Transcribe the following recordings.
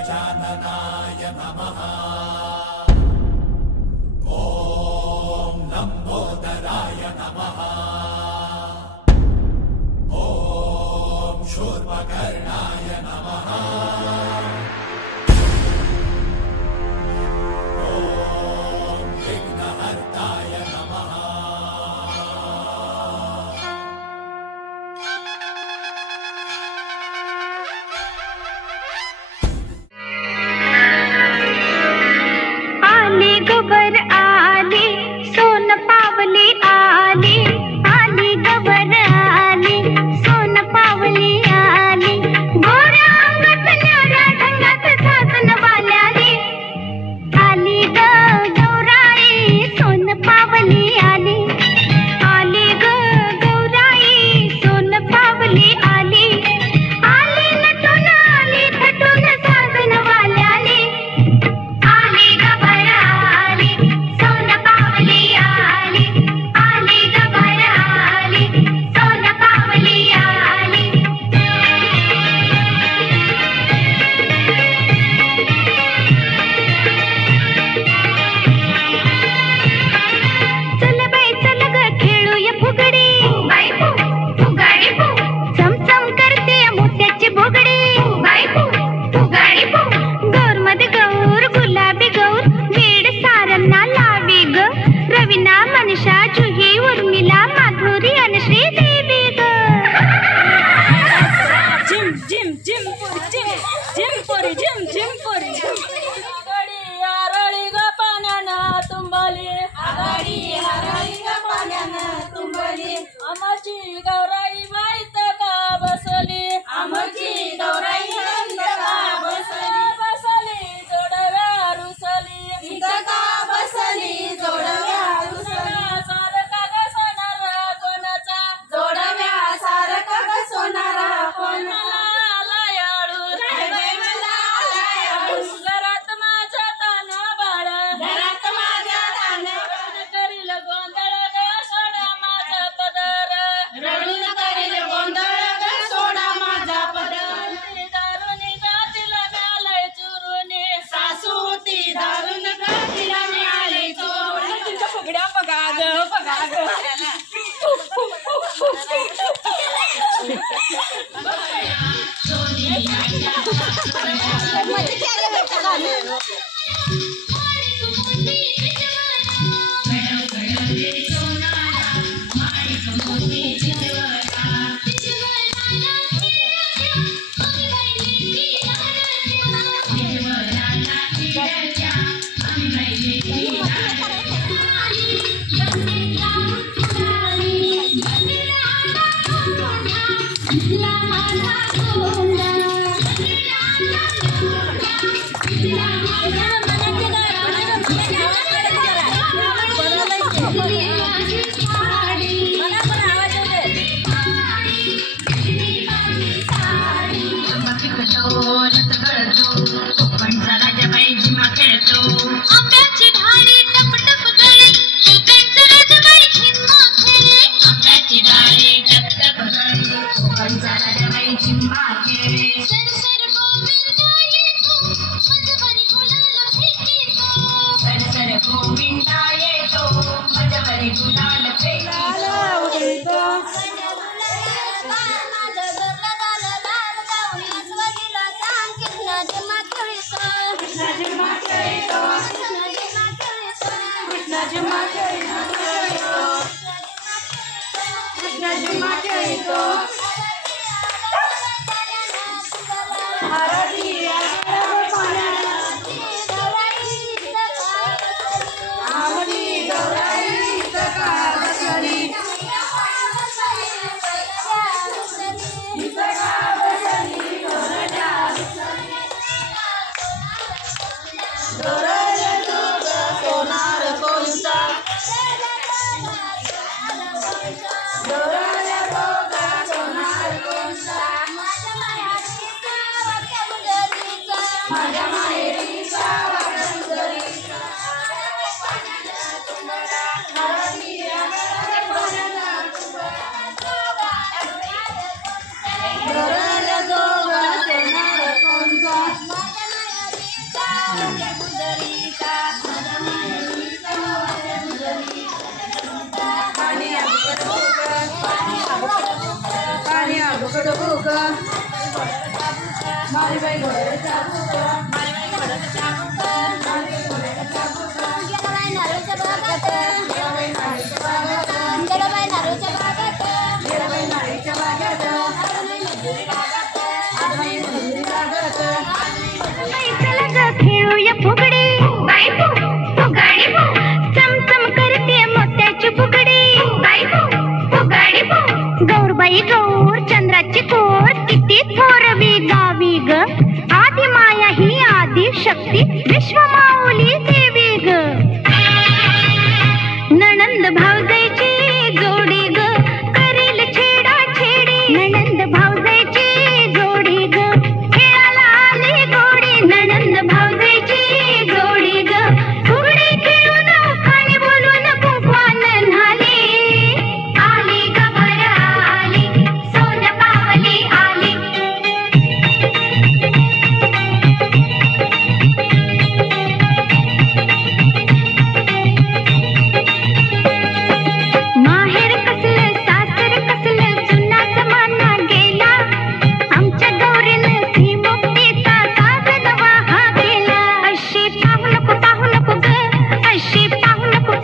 गजाननाय नमः। ॐ लंबोदराय नमः। ॐ शूर्पकर्णाय नमः। ॐ विघ्नहर्ताय नमः। आली गवर आली सोन पावली आली, आली गवर आली सोन पावली आली, गोऱ्या अंगात न्याऱ्या ढंगात साजन वाल्याली, आली ग गौराई सोन पावली आली, आली ग गौराई सोन पावली आली, आली नटून आली थटून साजन वाल्याली, आली गवर आली सोन पावली आली, आली गवर आली सोन पावली आली। चल बाई चल ग खेळूया फुगडी, बाई फुगाडी फु, चमचम करते मोत्याची बुगडी, बाई फुगाडी फु, गौर मध्ये गौर गुलाबी गौर, वेड सारंना लावी ग, रवीना मनीषा जुही उर्मिला माधुरी आणि श्रीदेवी ग। जिम जिम जिम पोरी जिम पोरी जिम पोरी आगाडी हरळी ग पाण्यानं तुंबली, आगाडी हरळी ग पाण्यानं तुंबली, आमची गौराई बाईत का बसली, आमची गौराई बाईत का बसली, बसली जोडव्या रुसली, इथं का बसली जोडव्या रुसली, सारखा ग सोनारा कोणाचा, जोडव्या सारखा ग सोनारा कोणाला, घरात माझ्या तान बाळ, घरात माझ्या तान करील गोंधळ ग सोडा माझा पदर, रडून करील गोंधळ ग सोडा माझा पदर, दारुनी गातीला मिळालंय चुरुनी, सासू ती दारून गातीला मिळालंय चोरून, तुमच्या फुगड्या बघा ग बघा ग। आंब्याची ढाळी टप टप गळी, कोकणचं राजबाई झिम्मा खेळे, आंब्याची ढाळी टप टप गळी, कोकणचा राजबाई झिम्मा खेळे, सर सर गोविंदा येतो माझ्यावरी गुलाल फेकीतो, सर सर गोविंदा येतो माझ्यावरी गुलाल फेकीतो, खेळूया फुगडी चमचम करते मोत्याची फुगडी गौरबाई गौर चंद्राची कोर किती थोरवी गावी ग आदि माया ही आदि शक्ती विश्वमाऊली देवी ग नणंद भावजाईची जोडी ग करेल छेडा छेडी नणंद भावजाईची जोडी ग खेळाला आली गोडी नणंद भावजाईची जोडी ग फुगडी खेळून खाली बोलून कुंकवान न्हाली आली ग बर आली सोन पावली आली माहेर कसलं सासर कसलं जुना जमाना गेला आमच्या गौरीनं ती मुक्तीचा साज नवा हा केला अशी पाहू नको ग अशी पाहू नको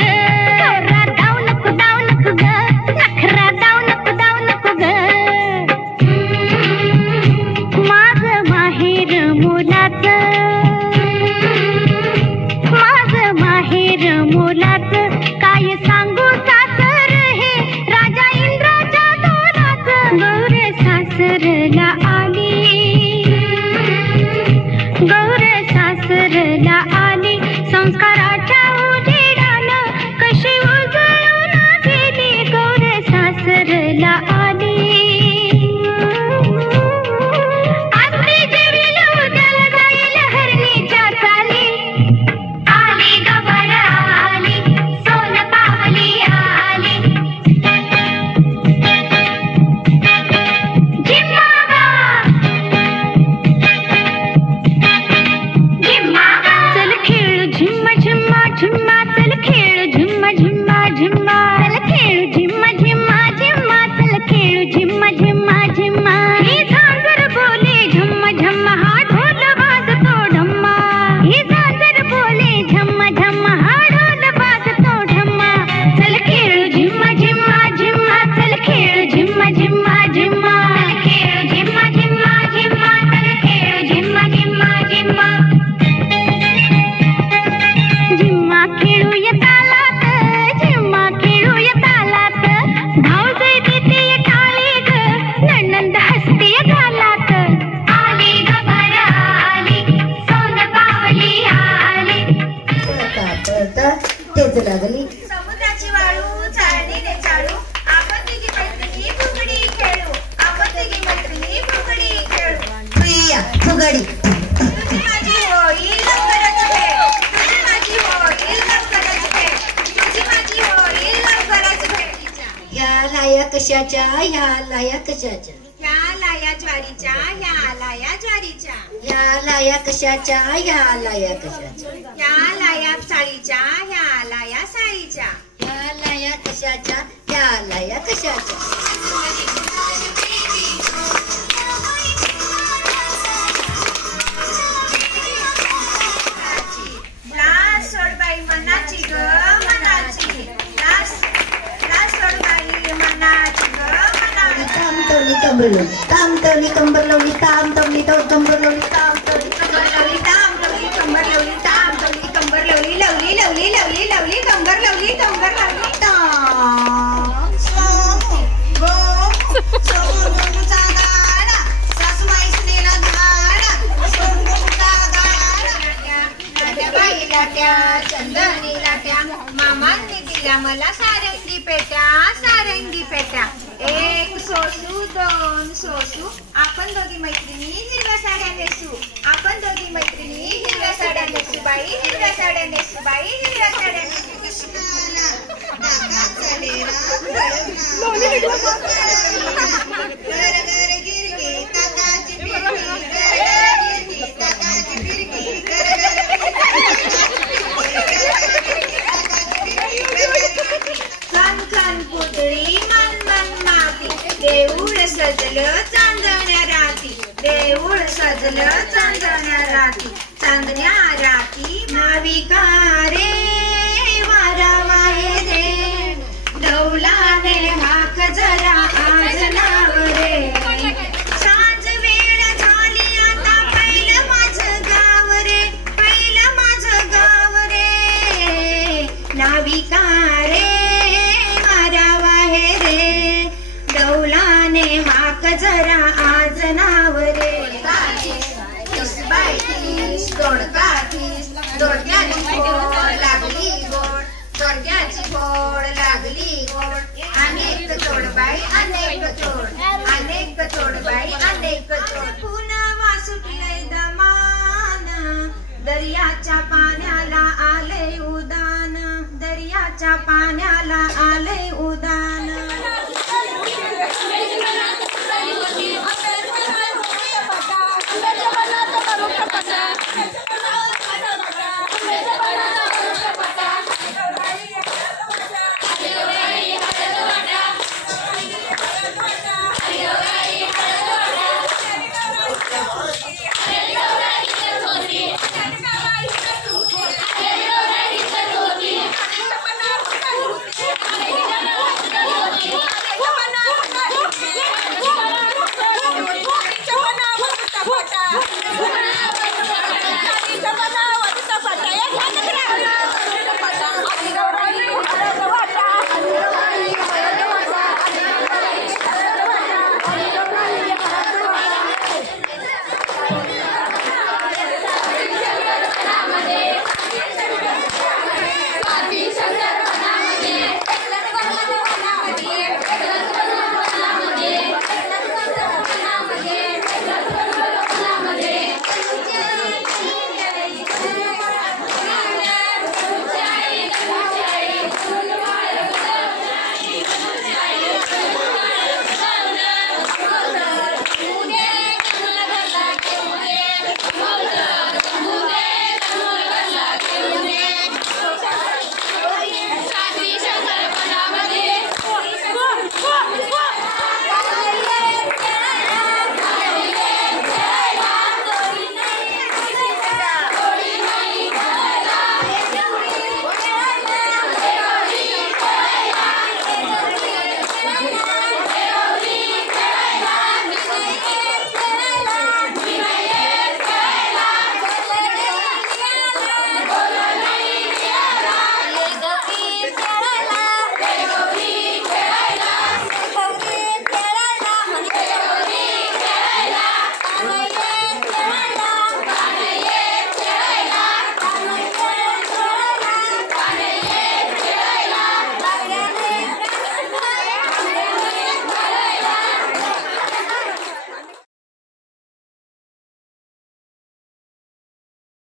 ग चोरा दाव नको ग नखरा दाव नको ग माझं माहेर मोलाचं काय सांगू सासर हे राजा इंद्राच्या तोराचं गौर सासरला आली संस्काराच्या उजेडानं कशी उजळून गेली गौर सासरला आली आजली जेवील उद्याला जाईल हरणीच्या चाली आली ग बर आली सोन पावली आली झिम्मा चल खेळ झिम्मा झिम्मा झिम्मा चल खेळ झिम्मा झिम्मा झिम्मा चल खेळ झिम्मा झिम्मा झिम्मा चल खेळ झिम्मा झिम्मा झिम्मा ही झांजर बोले झम्मा झम्मा हा ढोल वाजतो ढम्मा ही झांजर बोले झम्मा झम्मा हा ढोल वाजतो ढम्मा चल खेळ झिम्मा झिम्मा झिम्मा चल खेळ झिम्मा झिम्मा झिम्मा चल खेळ झिम्मा झिम्मा झिम्मा चल खेळ झिम्मा झिम्मा झिम्मा झिम्मा खेळूया तालात भावजाई देते टाळी ग नणंद हसते घालात आली ग बर आली सोन पावली आली तेच लागली समुद्राची वाळू चाळणीने चाळू आपण तिघी मैत्रिणी फुगडी खेळू आपण तिघी मैत्रिणी फुगडी खेळू प्रिया फुगडी तुझी माझी होईल लवकरच भेट तुझी माझी होईल लवकरच भेट तुझी माझी होईल लवकरच भेट या लाया कशाच्या या लाया ज्वारीच्या या लाया ज्वारीच्या या लाया कशाच्या या लाया कशाच्या या लाया साळीच्या या लाया साळीच्या या लाया कशाच्या या लाया कशाच्या लाज सोड बाई मनाची ग मनाची लाज सोड बाई मनाची ग मनाची ताम तवली कंबर लावली ताम तवली कंबर लावली ताम तवली कंबर लावली ताम तवली कंबर लावली ताम लावली कंबर लावली ताम लावली कंबर लावली लावली लावली लावली लावली कंबर लावली ताम सोमू गोमुचा गाडा सासूबाई सुनेला गाडा सोमूचा गाडा लाट्या बाई लाट्या चंदनी लाट्या मामांनी दिल्या मला सारंगी पेट्या एक सोसू दोन सोसू आपण दोघी मैत्रिणी हिरव्या साड्या नेसू आपण दोघी मैत्रिणी हिरव्या साड्या नेसू बाई हिरव्या साड्या नेसू बाई हिरव्या साड्या नेसू छान छान पुतळी मन मन माती देऊळ सजलं चांदण्या राती, देऊळ सजलं चांदण्या राती, चांदण्या राती नाविका रे वारावा हे रे, डौलाने हाक जरा आज नाव रे, सांज वेळ झाली आता पहिलं माझं गाव रे, पहिलं माझं गाव रे, नाविका रे वारावा हे रे, डौलाने हाक जरा आज नाव रे, दोडक्याची फोड लागली गोड, दोडक्याची फोड लागली गोड, अनेक तोड बाई अनेक तोड, अनेक तोड